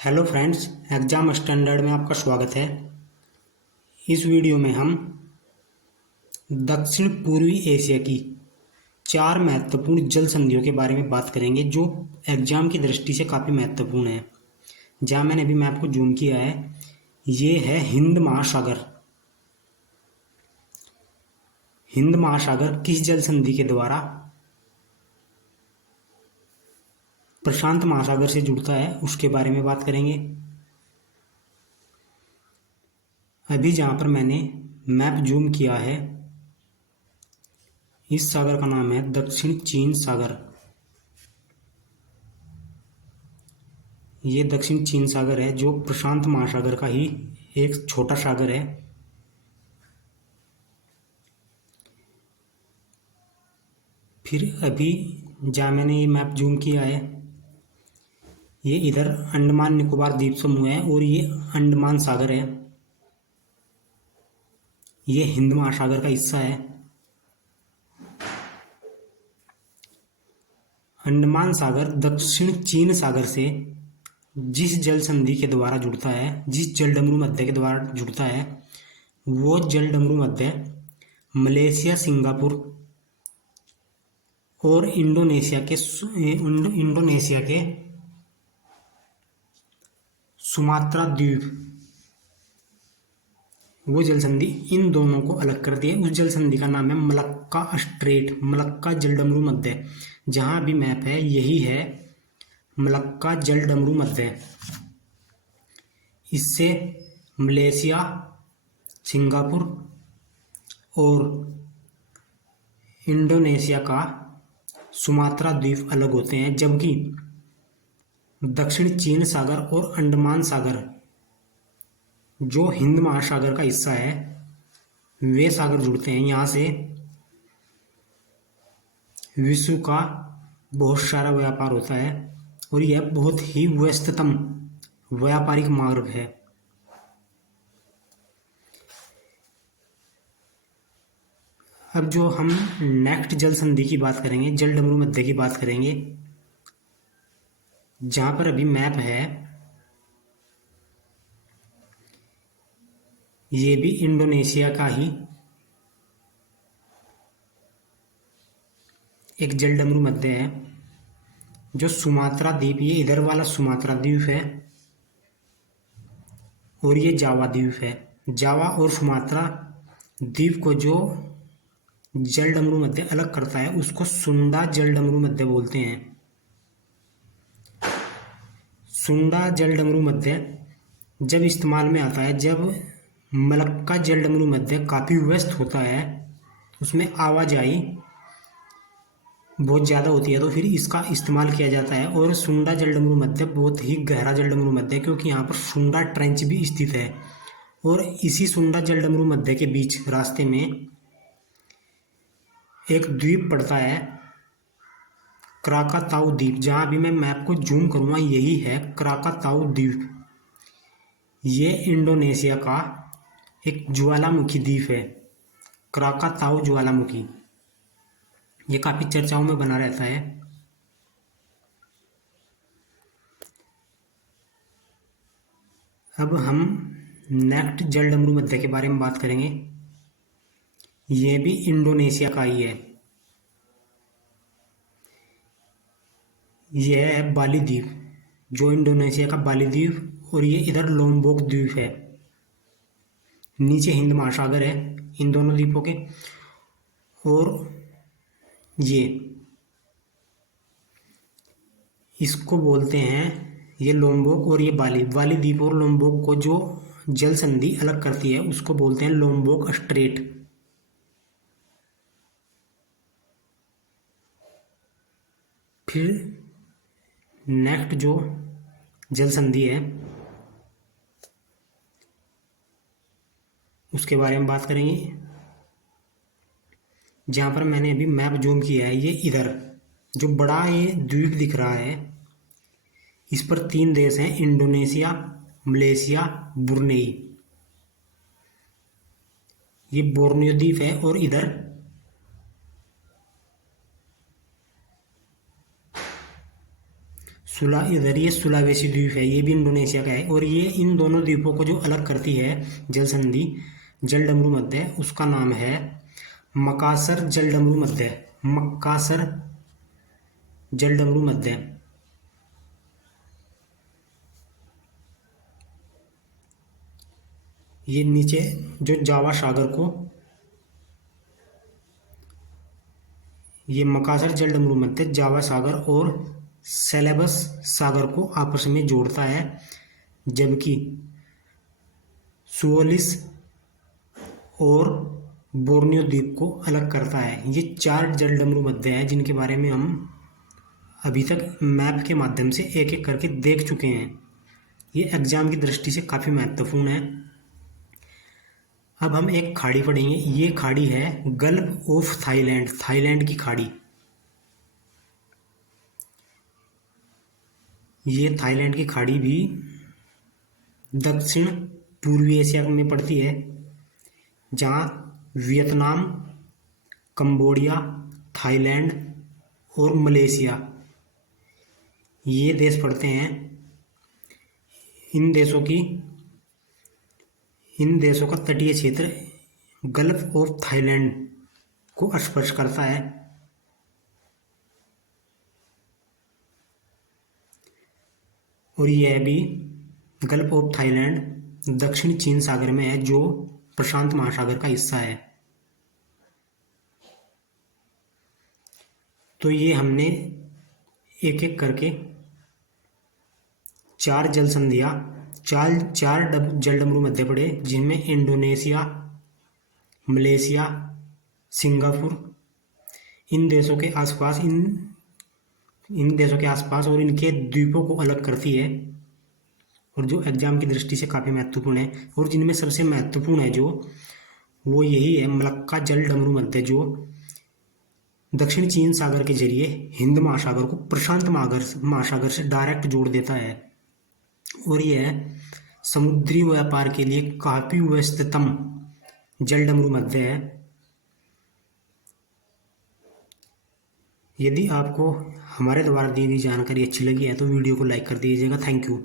Hello friends, exam standard में आपका स्वागत है। इस वीडियो में हम दक्षिण पूर्वी एशिया की 4 महत्वपूर्ण जल संधियों के बारे में बात करेंगे जो एग्जाम की दृष्टि से काफ़ी महत्वपूर्ण है। जहाँ मैंने अभी मैप को जूम किया है, ये है हिंद महासागर। हिंद महासागर किस जल संधि के द्वारा प्रशांत महासागर से जुड़ता है उसके बारे में बात करेंगे। अभी जहाँ पर मैंने मैप जूम किया है, इस सागर का नाम है दक्षिण चीन सागर। ये दक्षिण चीन सागर है जो प्रशांत महासागर का ही एक छोटा सागर है। फिर अभी जहाँ मैंने ये मैप जूम किया है, ये इधर अंडमान निकोबार द्वीप समूह है और ये अंडमान सागर है। ये हिंद महासागर का हिस्सा है। अंडमान सागर दक्षिण चीन सागर से जिस जल संधि के द्वारा जुड़ता है, जिस जल डमरू मध्य के द्वारा जुड़ता है, वो जल डमरू मध्य मलेशिया, सिंगापुर और इंडोनेशिया के सुमात्रा द्वीप, वो जल संधि इन दोनों को अलग करती है। उस जल संधि का नाम है मलक्का स्ट्रेट, मलक्का जल डमरू मध्य। जहाँ भी मैप है यही है मलक्का जल डमरू मध्य। इससे मलेशिया, सिंगापुर और इंडोनेशिया का सुमात्रा द्वीप अलग होते हैं, जबकि दक्षिण चीन सागर और अंडमान सागर जो हिंद महासागर का हिस्सा है, वे सागर जुड़ते हैं। यहाँ से विश्व का बहुत सारा व्यापार होता है और यह बहुत ही व्यस्ततम व्यापारिक मार्ग है। अब जो हम नेक्स्ट जल संधि की बात करेंगे, जल डमरू मध्य की बात करेंगे, जहाँ पर अभी मैप है, ये भी इंडोनेशिया का ही एक जल डमरू मध्य है। जो सुमात्रा द्वीप, ये इधर वाला सुमात्रा द्वीप है और ये जावा द्वीप है। जावा और सुमात्रा द्वीप को जो जल डमरू मध्य अलग करता है उसको सुंडा जल डमरू मध्य बोलते हैं। सुंडा जल डमरू मध्य जब इस्तेमाल में आता है, जब मलक्का जल डमरू मध्य काफ़ी व्यस्त होता है, उसमें आवाजाही बहुत ज़्यादा होती है, तो फिर इसका इस्तेमाल किया जाता है। और सुंडा जल डमरू मध्य बहुत ही गहरा जल डमरू मध्य है, क्योंकि यहाँ पर सुंडा ट्रेंच भी स्थित है। और इसी सुंडा जल डमरू मध्य के बीच रास्ते में एक द्वीप पड़ता है, क्राकाताऊ द्वीप। जहाँ भी मैं मैप को जूम करूँगा, यही है क्राकाताऊ द्वीप। ये इंडोनेशिया का एक ज्वालामुखी द्वीप है, क्राकाताऊ ज्वालामुखी। ये काफ़ी चर्चाओं में बना रहता है। अब हम नेक्स्ट जल डमरू मध्य के बारे में बात करेंगे। ये भी इंडोनेशिया का ही है। यह है बाली द्वीप, जो इंडोनेशिया का बाली द्वीप, और ये इधर लोम्बोक द्वीप है। नीचे हिंद महासागर है इन दोनों द्वीपों के। और ये इसको बोलते हैं, ये लोम्बोक और ये बाली, बाली द्वीप और लोम्बोक को जो जल संधि अलग करती है उसको बोलते हैं लोम्बोक स्ट्रेट। फिर नेक्स्ट जो जल संधि है उसके बारे में बात करेंगे। जहाँ पर मैंने अभी मैप जूम किया है, ये इधर जो बड़ा ये द्वीप दिख रहा है, इस पर 3 देश हैं, इंडोनेशिया, मलेशिया, ब्रुनेई। ये बोर्नियो द्वीप है और इधर इधर ये सुलावेसी द्वीप है, ये भी इंडोनेशिया का है। और ये इन दोनों द्वीपों को जो अलग करती है जल संधि जलडमरू मध्य, उसका नाम है मकासर जलडमरू मध्य। मकासर जलडमरू मध्य। ये नीचे जो जावा सागर को, ये मकासर जलडमरू मध्य जावा सागर और सेलेबस सागर को आपस में जोड़ता है, जबकि सुओलिस और बोर्नियो द्वीप को अलग करता है। ये 4 जलडमरू मध्य है जिनके बारे में हम अभी तक मैप के माध्यम से एक एक करके देख चुके हैं। ये एग्जाम की दृष्टि से काफ़ी महत्वपूर्ण है। अब हम एक खाड़ी पढ़ेंगे। ये खाड़ी है गल्फ ऑफ थाईलैंड, थाईलैंड की खाड़ी। ये थाईलैंड की खाड़ी भी दक्षिण पूर्वी एशिया में पड़ती है, जहाँ वियतनाम, कंबोडिया, थाईलैंड और मलेशिया ये देश पड़ते हैं। इन देशों का तटीय क्षेत्र गल्फ ऑफ थाईलैंड को स्पर्श करता है। और यह भी गल्फ ऑफ थाईलैंड दक्षिण चीन सागर में है, जो प्रशांत महासागर का हिस्सा है। तो ये हमने एक एक करके 4 जल संधियाँ, 4 जलडमरू मध्य पड़े, जिनमें इंडोनेशिया, मलेशिया, सिंगापुर, इन देशों के आसपास और इनके द्वीपों को अलग करती है, और जो एग्जाम की दृष्टि से काफ़ी महत्वपूर्ण है। और जिनमें सबसे महत्वपूर्ण है जो, वो यही है मलक्का जलडमरू मध्य, जो दक्षिण चीन सागर के जरिए हिंद महासागर को प्रशांत महासागर से डायरेक्ट जोड़ देता है। और यह समुद्री व्यापार के लिए काफ़ी व्यस्ततम जलडमरू मध्य है। यदि आपको हमारे द्वारा दी गई जानकारी अच्छी लगी है तो वीडियो को लाइक कर दीजिएगा। Thank you.